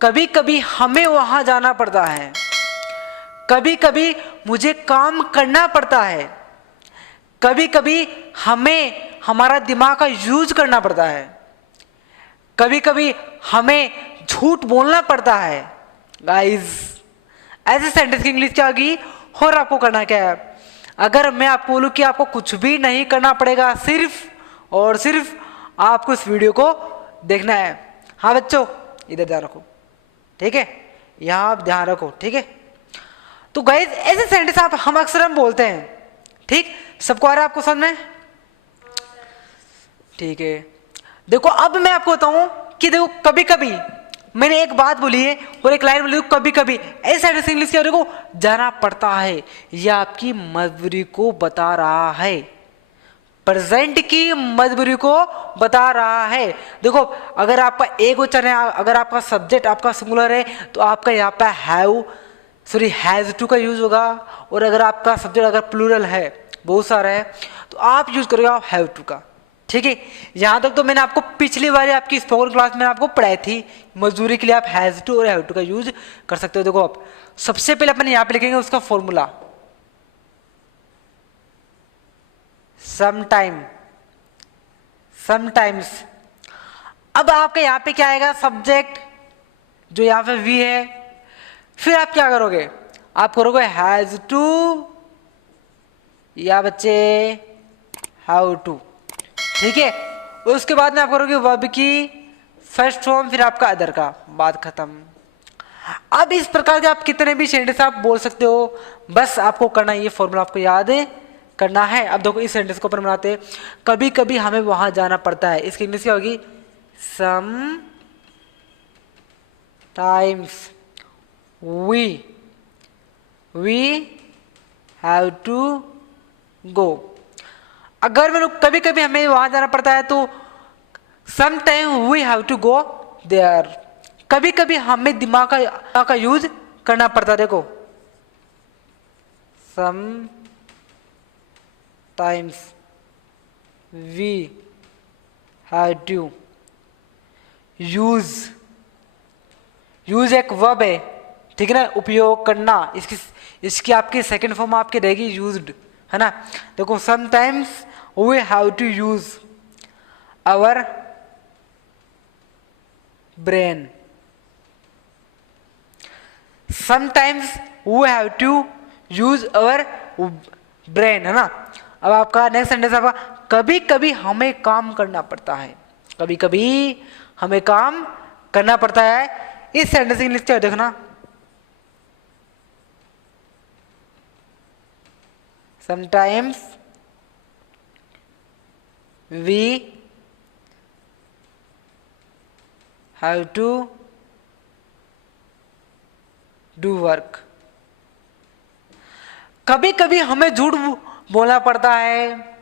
कभी कभी हमें वहां जाना पड़ता है, कभी कभी मुझे काम करना पड़ता है, कभी कभी हमें हमारा दिमाग का यूज करना पड़ता है, कभी कभी हमें झूठ बोलना पड़ता है। गाइस ऐसे सेंटेंस की इंग्लिश क्या होगी और आपको करना क्या है? अगर मैं आपको बोलूं कि आपको कुछ भी नहीं करना पड़ेगा, सिर्फ और सिर्फ आपको इस वीडियो को देखना है। हाँ बच्चों इधर ध्यान रखो, ठीक है, यहां आप ध्यान रखो, ठीक है। तो गाइस ऐसे सेंटेंस हम अक्सर बोलते हैं, ठीक, सबको आ रहा है आपको समझ में? ठीक है, देखो अब मैं आपको बताऊं कि देखो कभी कभी मैंने एक बात बोली है और एक लाइन बोली, कभी कभी ऐसे सेंटेंस इंग्लिश क्या को जाना पड़ता है, यह आपकी मजबूरी को बता रहा है, प्रेजेंट की मजबूरी को बता रहा है। देखो अगर आपका एक वचन है, अगर आपका सब्जेक्ट आपका सिंगुलर है तो आपका यहाँ पे हैज टू का यूज होगा, और अगर आपका सब्जेक्ट अगर प्लूरल है, बहुत सारा है, तो आप यूज करोगे आप हैव टू का, ठीक है। यहां तक तो मैंने आपको पिछली बार आपकी स्पोकन क्लास में आपको पढ़ाई थी, मजदूरी के लिए आप हैज टू और हैव टू का यूज कर सकते हो। देखो आप सबसे पहले अपन यहां पे लिखेंगे उसका फॉर्मूला, समटाइम्स। अब आपके यहां पे क्या आएगा, सब्जेक्ट जो यहां पे वी है, फिर आप क्या करोगे, आप करोगे हैज टू या बच्चे हाउ टू, ठीक है। उसके बाद में आप करोगे वर्ब की फर्स्ट फॉर्म, फिर आपका अदर का, बात खत्म। अब इस प्रकार के आप कितने भी सेंटेंस आप बोल सकते हो, बस आपको करना ये फॉर्मूला आपको याद करना है। अब देखो इस सेंटेंस को अपन बनाते हैं, कभी कभी हमें वहां जाना पड़ता है, इसकी इंग्लिश क्या होगी, sometimes we have to go. अगर मैं कभी कभी हमें वहां जाना पड़ता है तो some time we have to go there, कभी कभी हमें दिमाग का यूज करना पड़ता है। देखो sometimes we have to use एक वर्ब है, ठीक है ना, उपयोग करना, इसकी आपकी सेकंड फॉर्म आपकी रहेगी यूज्ड, है ना। देखो sometimes we have to use our brain, sometimes we have to use our brain, है ना। अब आपका नेक्स्ट सेंटेंस आपका, कभी कभी हमें काम करना पड़ता है, कभी कभी हमें काम करना पड़ता है। इस सेंटेंस इंग्लिश क्या देखना, sometimes we have to do work, कभी कभी हमें झूठ बोलना पड़ता है,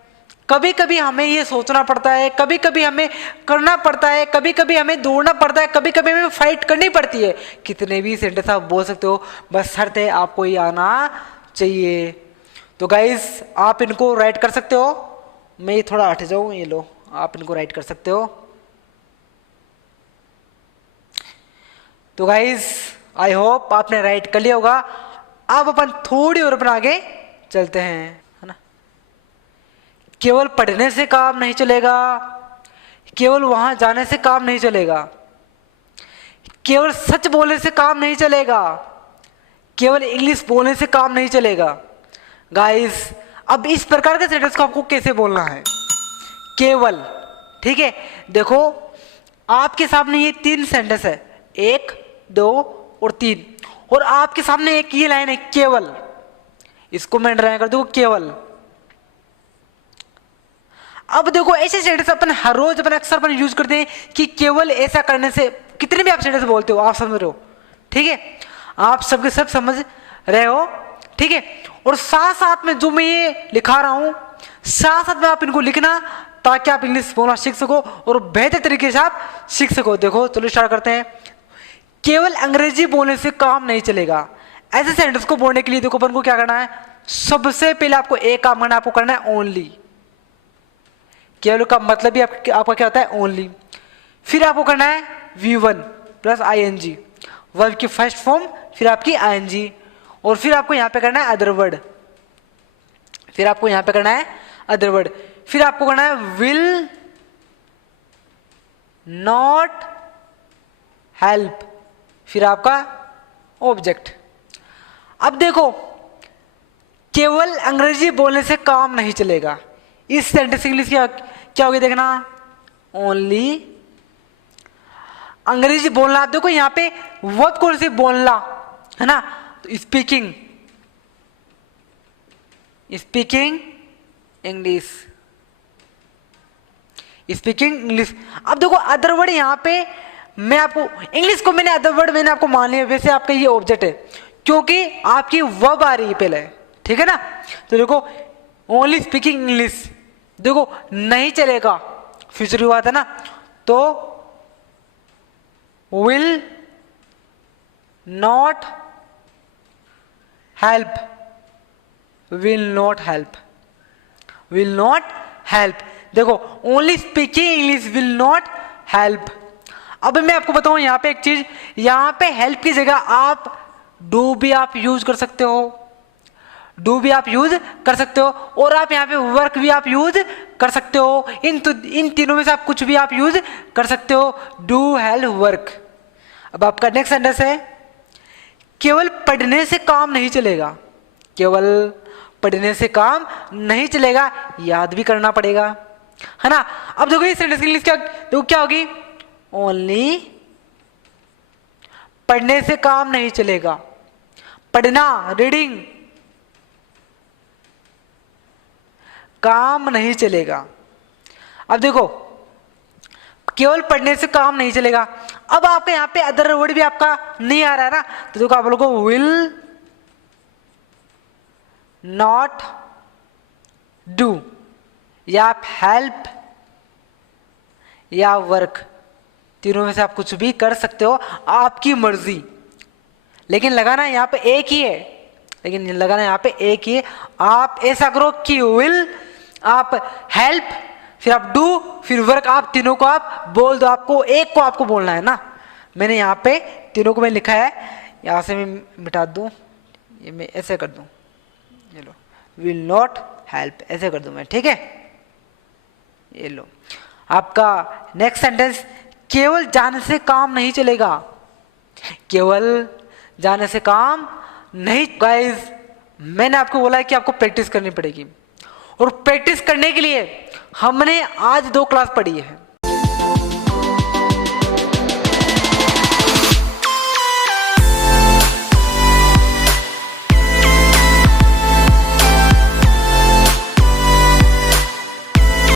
कभी कभी हमें ये सोचना पड़ता है, कभी कभी हमें करना पड़ता है, कभी कभी हमें दौड़ना पड़ता है, कभी कभी हमें फाइट करनी पड़ती है। कितने भी सेंटेंस आप बोल सकते हो, बस शर्त है आपको ये आना चाहिए। तो गाइस आप इनको राइट कर सकते हो, मैं ये थोड़ा हट जाऊं, ये लो आप इनको राइट कर सकते हो। तो गाइस आई होप आपने राइट कर लिया होगा। अब अपन थोड़ी और अपन आगे चलते हैं, है ना। केवल पढ़ने से काम नहीं चलेगा, केवल वहां जाने से काम नहीं चलेगा, केवल सच बोलने से काम नहीं चलेगा, केवल इंग्लिश बोलने से काम नहीं चलेगा। गाइस अब इस प्रकार के सेंटेंस को आपको कैसे बोलना है, केवल, ठीक है। देखो आपके सामने ये 3 सेंटेंस है, 1 2 और 3, और आपके सामने एक ये लाइन है केवल, इसको मैं ड्राइंग कर दूं केवल। अब देखो ऐसे सेंटेंस अपन हर रोज अपन अक्सर अपन यूज करते हैं कि केवल ऐसा करने से, कितने भी आप सेंटेंस बोलते हो आप समझ रहे हो, ठीक है, आप सबके सब समझ रहे हो, ठीक है। और साथ साथ में जो मैं ये लिखा रहा हूं, साथ साथ में आप इनको लिखना ताकि आप इंग्लिश बोलना सीख सको और बेहतर तरीके से आप सीख सको। देखो चलो स्टार्ट करते हैं। केवल अंग्रेजी बोलने से काम नहीं चलेगा। ऐसे सेंटेंस को बोलने के लिए देखो अपन को क्या करना है, सबसे पहले आपको एक काम करना है, आपको करना है ओनली। केवल का मतलब भी आपका क्या होता है, ओनली। फिर आपको करना है V1 प्लस ING, वर्ब की फर्स्ट फॉर्म, फिर आपकी आईएनजी, और फिर आपको यहां पे करना है अदर वर्ड, फिर आपको यहां पे करना है अदर वर्ड, फिर आपको करना है विल नॉट हेल्प, फिर आपका ऑब्जेक्ट। अब देखो केवल अंग्रेजी बोलने से काम नहीं चलेगा, इस सेंटेंस इंग्लिश क्या होगी देखना, ओनली अंग्रेजी बोलना। आप देखो यहां पे वर्ब कौन सी, बोलना है ना, तो speaking, speaking English, speaking English. अब देखो अदर वर्ड यहां पे मैं आपको इंग्लिश को मैंने अदर वर्ड मैंने आपको मान लिया, वैसे आपका ये ऑब्जेक्ट है क्योंकि आपकी वर्ब आ रही है पहले, ठीक है ना। तो देखो ओनली स्पीकिंग इंग्लिश, देखो नहीं चलेगा, फ्यूचर की बात है ना, तो will not help, will not help, will not help. देखो only speaking English will not help. अब मैं आपको बताऊं यहां पे एक चीज, यहां पे हेल्प की जगह आप डू भी आप यूज कर सकते हो, डू भी आप यूज कर सकते हो, और आप यहाँ पे वर्क भी आप यूज कर सकते हो। इन तीनों में से आप कुछ भी आप यूज कर सकते हो, डू हेल्प वर्क। अब आपका नेक्स्ट सेंटेंस है, केवल पढ़ने से काम नहीं चलेगा, केवल पढ़ने से काम नहीं चलेगा, याद भी करना पड़ेगा, है ना। अब देखो ये सेंटेंस इंग्लिश देखो क्या होगी, ओनली पढ़ने से काम नहीं चलेगा, पढ़ना रीडिंग काम नहीं चलेगा। अब देखो केवल पढ़ने से काम नहीं चलेगा, अब आपके यहां पे अदर वर्ड भी आपका नहीं आ रहा है ना, तो देखो आप लोगों को विल नॉट डू, या आप हेल्प या वर्क, तीनों में से आप कुछ भी कर सकते हो, आपकी मर्जी। लेकिन लगाना यहां पे एक ही है, लेकिन लगाना यहां पे एक ही है। आप ऐसा करो कि विल, आप हेल्प, फिर आप डू, फिर वर्क, आप तीनों को आप बोल दो, आपको एक को आपको बोलना है ना। मैंने यहाँ पे तीनों को मैं लिखा है, यहां से मैं मिटा दूं, ये मैं ऐसे कर दूं, ये लो विल नॉट हेल्प, ऐसे कर दूं मैं, ठीक है। ये लो आपका नेक्स्ट सेंटेंस, केवल जाने से काम नहीं चलेगा, केवल जाने से काम नहीं। गाइस मैंने आपको बोला है कि आपको प्रैक्टिस करनी पड़ेगी, और प्रैक्टिस करने के लिए हमने आज 2 क्लास पढ़ी है,